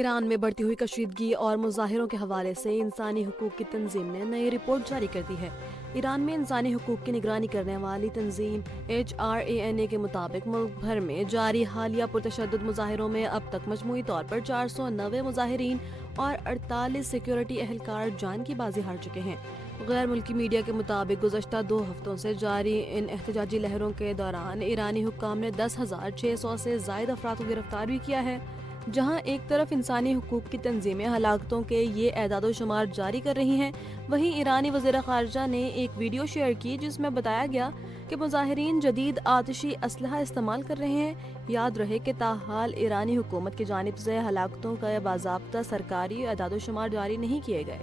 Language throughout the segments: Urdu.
ایران میں بڑھتی ہوئی کشیدگی اور مظاہروں کے حوالے سے انسانی حقوق کی تنظیم نے نئی رپورٹ جاری کر دی ہے۔ ایران میں انسانی حقوق کی نگرانی کرنے والی تنظیم HRANA کے مطابق ملک بھر میں جاری حالیہ پرتشدد مظاہروں میں اب تک مجموعی طور پر 490 مظاہرین اور 48 سیکیورٹی اہلکار جان کی بازی ہار چکے ہیں۔ غیر ملکی میڈیا کے مطابق گزشتہ 2 ہفتوں سے جاری ان احتجاجی لہروں کے دوران ایرانی حکام نے 10,600 سے زائد افراد کو گرفتار بھی کیا ہے۔ جہاں ایک طرف انسانی حقوق کی تنظیمیں ہلاکتوں کے یہ اعداد و شمار جاری کر رہی ہیں، وہیں ایرانی وزیر خارجہ نے ایک ویڈیو شیئر کی جس میں بتایا گیا کہ مظاہرین جدید آتشی اسلحہ استعمال کر رہے ہیں۔ یاد رہے کہ تاحال ایرانی حکومت کی جانب سے ہلاکتوں کا باضابطہ سرکاری اعداد و شمار جاری نہیں کیے گئے۔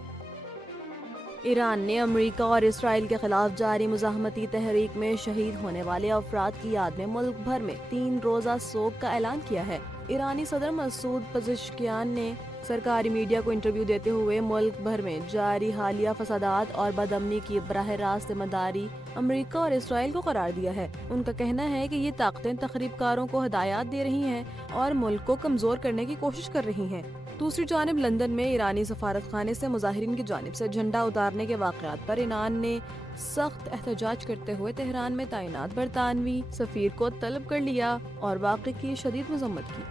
ایران نے امریکہ اور اسرائیل کے خلاف جاری مزاحمتی تحریک میں شہید ہونے والے افراد کی یاد میں ملک بھر میں 3 روزہ سوگ کا اعلان کیا ہے۔ ایرانی صدر مسعود پزشکیان نے سرکاری میڈیا کو انٹرویو دیتے ہوئے ملک بھر میں جاری حالیہ فسادات اور بدامنی کی براہ راست ذمہ داری امریکہ اور اسرائیل کو قرار دیا ہے۔ ان کا کہنا ہے کہ یہ طاقتیں تخریب کاروں کو ہدایات دے رہی ہیں اور ملک کو کمزور کرنے کی کوشش کر رہی ہیں۔ دوسری جانب لندن میں ایرانی سفارت خانے سے مظاہرین کی جانب سے جھنڈا اتارنے کے واقعات پر ایران نے سخت احتجاج کرتے ہوئے تہران میں تعینات برطانوی سفیر کو طلب کر لیا اور واقعے کی شدید مذمت کی۔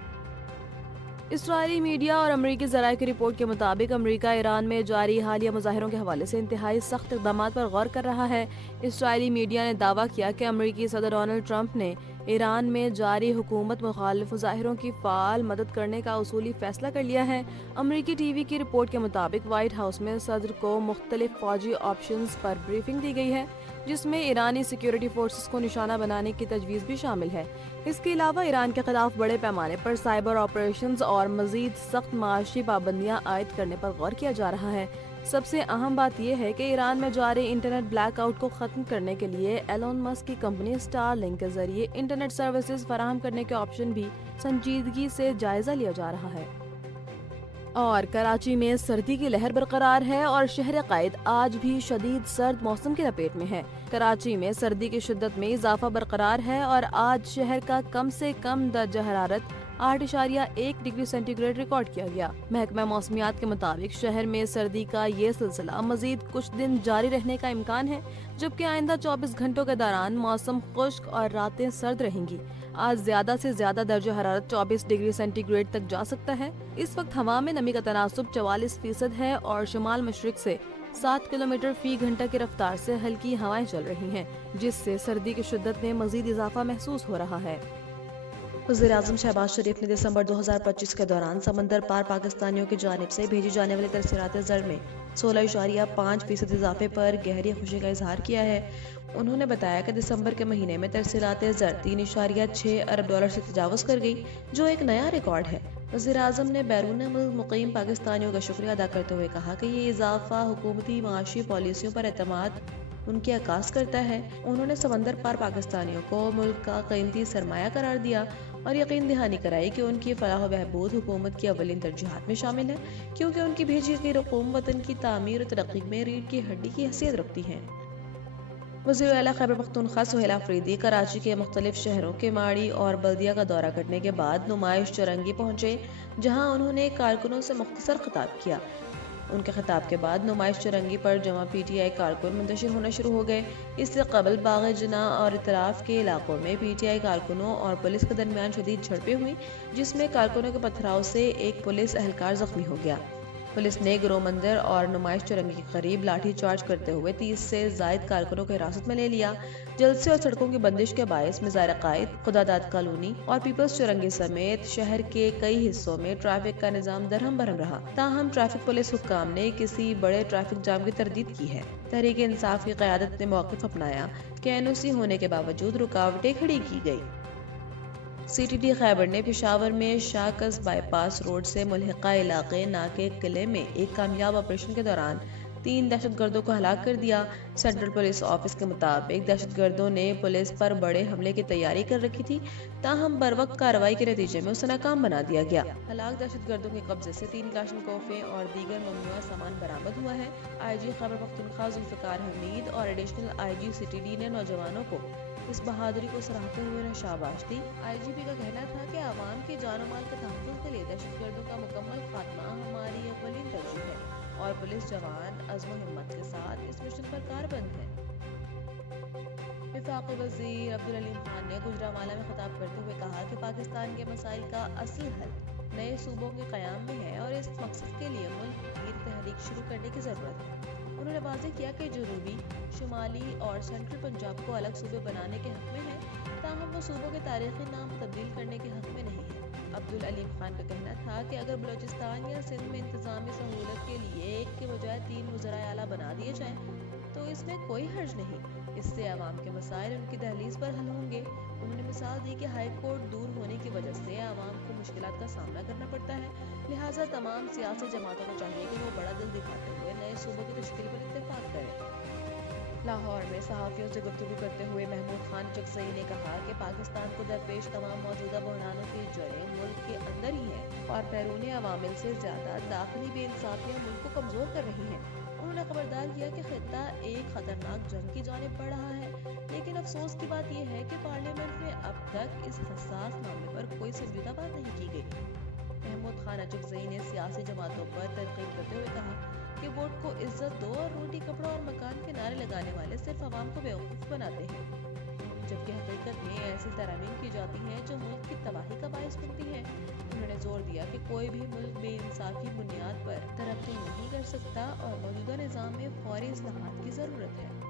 اسرائیلی میڈیا اور امریکی ذرائع کی رپورٹ کے مطابق امریکہ ایران میں جاری حالیہ مظاہروں کے حوالے سے انتہائی سخت اقدامات پر غور کر رہا ہے۔ اسرائیلی میڈیا نے دعویٰ کیا کہ امریکی صدر ڈونلڈ ٹرمپ نے ایران میں جاری حکومت مخالف مظاہروں کی فعال مدد کرنے کا اصولی فیصلہ کر لیا ہے۔ امریکی ٹی وی کی رپورٹ کے مطابق وائٹ ہاؤس میں صدر کو مختلف فوجی آپشنز پر بریفنگ دی گئی ہے، جس میں ایرانی سیکیورٹی فورسز کو نشانہ بنانے کی تجویز بھی شامل ہے۔ اس کے علاوہ ایران کے خلاف بڑے پیمانے پر سائبر آپریشنز اور مزید سخت معاشی پابندیاں عائد کرنے پر غور کیا جا رہا ہے۔ سب سے اہم بات یہ ہے کہ ایران میں جاری انٹرنیٹ بلیک آؤٹ کو ختم کرنے کے لیے ایلون مسک کی کمپنی اسٹار لنک کے ذریعے انٹرنیٹ سروسز فراہم کرنے کے آپشن بھی سنجیدگی سے جائزہ لیا جا رہا ہے۔ اور کراچی میں سردی کی لہر برقرار ہے اور شہر قائد آج بھی شدید سرد موسم کی لپیٹ میں ہے۔ کراچی میں سردی کی شدت میں اضافہ برقرار ہے اور آج شہر کا کم سے کم درجہ حرارت 8.1 ڈگری سینٹی گریڈ ریکارڈ کیا گیا۔ محکمہ موسمیات کے مطابق شہر میں سردی کا یہ سلسلہ مزید کچھ دن جاری رہنے کا امکان ہے، جبکہ آئندہ 24 گھنٹوں کے دوران موسم خشک اور راتیں سرد رہیں گی۔ آج زیادہ سے زیادہ درجہ حرارت 24 ڈگری سینٹی گریڈ تک جا سکتا ہے۔ اس وقت ہوا میں نمی کا تناسب 44% ہے اور شمال مشرق سے 7 کلومیٹر فی گھنٹہ کی رفتار سے ہلکی ہوائیں چل رہی ہیں، جس سے سردی کی شدت میں مزید اضافہ محسوس ہو رہا ہے۔ وزیراعظم شہباز شریف نے دسمبر 2025 کے دوران سمندر پار پاکستانیوں کی جانب سے بھیجی جانے والی ترسیلات زر میں 16.5% اضافے پر گہری خوشی کا اظہار کیا ہے۔ انہوں نے بتایا کہ دسمبر کے مہینے میں ترسیلات زر 3.6 ارب ڈالر سے تجاوز کر گئی، جو ایک نیا ریکارڈ ہے۔ وزیراعظم نے بیرون ملک مقیم پاکستانیوں کا شکریہ ادا کرتے ہوئے کہا کہ یہ اضافہ حکومتی معاشی پالیسیوں پر اعتماد ان کی عکاس کرتا ہے۔ انہوں نے سمندر پار پاکستانیوں کو ملک کا قیمتی سرمایہ قرار دیا اور یقین دہانی کرائی کہ ان کی فلاح و بہبود حکومت کی اولین ترجیحات میں شامل ہے، کیونکہ ان کی بھیجی گئی رقوم وطن کی تعمیر اور ترقی میں ریڑھ کی ہڈی کی حیثیت رکھتی ہے۔ وزیر اعلیٰ خیبر پختونخوا سہیل آفریدی کراچی کے مختلف شہروں کے ماڑی اور بلدیہ کا دورہ کرنے کے بعد نمائش چرنگی پہنچے، جہاں انہوں نے کارکنوں سے مختصر خطاب کیا۔ ان کے خطاب کے بعد نمائش چرنگی پر جمع پی ٹی آئی کارکن منتشر ہونا شروع ہو گئے۔ اس سے قبل باغ جناح اور اطراف کے علاقوں میں پی ٹی آئی کارکنوں اور پولیس کے درمیان شدید جھڑپیں ہوئیں، جس میں کارکنوں کے پتھراؤ سے ایک پولیس اہلکار زخمی ہو گیا۔ پولیس نے گرو مندر اور نمائش چرنگی کے قریب لاٹھی چارج کرتے ہوئے 30 سے زائد کارکنوں کو حراست میں لے لیا۔ جلسے اور سڑکوں کی بندش کے باعث مزار قائد، خداداد کالونی اور پیپلز چرنگی سمیت شہر کے کئی حصوں میں ٹریفک کا نظام درہم برہم رہا۔ تاہم ٹریفک پولیس حکام نے کسی بڑے ٹریفک جام کی تردید کی ہے۔ تحریک انصاف کی قیادت نے موقف اپنایا کہ NOC ہونے کے باوجود رکاوٹیں کھڑی کی گئی۔ CTD خیبر نے پشاور میں شاکس بائی پاس روڈ سے ملحقہ علاقے ناکے قلعے میں ایک کامیاب آپریشن کے دوران 3 دہشت گردوں کو ہلاک کر دیا۔ سینٹرل پولیس آفس کے مطابق دہشت گردوں نے پولیس پر بڑے حملے کی تیاری کر رکھی تھی، تاہم بروقت کارروائی کے نتیجے میں اسے ناکام بنا دیا گیا۔ ہلاک دہشت گردوں کے قبضے سے 3 کلاشنکوفیں اور دیگر ممنوعہ سامان برآمد ہوا ہے۔ IG خیبر پختونخوا ذوالفقار حمید اور ایڈیشنل IG CTD نے نوجوانوں کو اس بہادری کو سراہتے ہوئے انہیں شاباش دی۔ IGP کا کہنا تھا کہ عوام کی جان و مال کے تحفظ کے لیے دہشت گردوں کا مکمل خاتمہ ہماری اولین ترجیح ہے اور پولیس جوان عزم و ہمت کے ساتھ اس مشن پر کاربند ہیں۔ وفاقی وزیر عبدالعلیم خان نے گوجرانوالہ میں خطاب کرتے ہوئے کہا کہ پاکستان کے مسائل کا اصل حل نئے صوبوں کے قیام میں ہے اور اس مقصد کے لیے ملک گیر تحریک شروع کرنے کی ضرورت ہے۔ انہوں نے واضح کیا کہ جنوبی، شمالی اور سینٹرل پنجاب کو الگ صوبے بنانے کے حق میں ہے، تاہم وہ صوبوں کے تاریخی نام تبدیل کرنے کے حق میں نہیں ہے۔ عبدالعلیم خان کا کہنا تھا کہ اگر بلوچستان یا سندھ میں انتظامی سہولت کے لیے ایک کے بجائے 3 وزرائے اعلیٰ بنا دیے جائیں تو اس میں کوئی حرج نہیں، اس سے عوام کے مسائل ان کی دہلیز پر حل ہوں گے۔ انہوں نے مثال دی کہ ہائی کورٹ دور ہونے کی وجہ سے عوام کو مشکلات کا سامنا کرنا پڑتا ہے، لہٰذا تمام سیاسی جماعتوں کو چاہیے کہ وہ بڑا دل دکھاتے ہوئے نئے صوبوں کی تشکیل پر اتفاق کریں۔ لاہور میں صحافیوں سے گفتگو کرتے ہوئے محمود خان چکزئی نے کہا کہ پاکستان کو درپیش تمام موجودہ بحرانوں کی جڑیں ملک کے اندر ہی ہیں اور بیرونی عوامل سے زیادہ داخلی بے انصافیاں ملک کو کمزور کر رہی ہیں۔ انہوں نے خبردار کیا کہ خطہ ایک خطرناک جنگ کی جانب بڑھ رہا ہے، لیکن افسوس کی بات یہ ہے کہ پارلیمنٹ میں اب تک اس حساس معاملے پر کوئی سنجیدہ بات نہیں کی گئی۔ محمود خان چکزئی نے سیاسی جماعتوں پر تنقید کرتے ہوئے کہا کہ ووٹ کو عزت دو اور روٹی کپڑا اور مکان کے نعرے لگانے والے صرف عوام کو بیوقوف بناتے ہیں، جبکہ حقیقت میں ایسی ترامیم کی جاتی ہیں جو ملک کی تباہی کا باعث بنتی ہیں۔ انہوں نے زور دیا کہ کوئی بھی ملک بے انصافی بنیاد پر ترقی نہیں کر سکتا اور موجودہ نظام میں فوری اصلاحات کی ضرورت ہے۔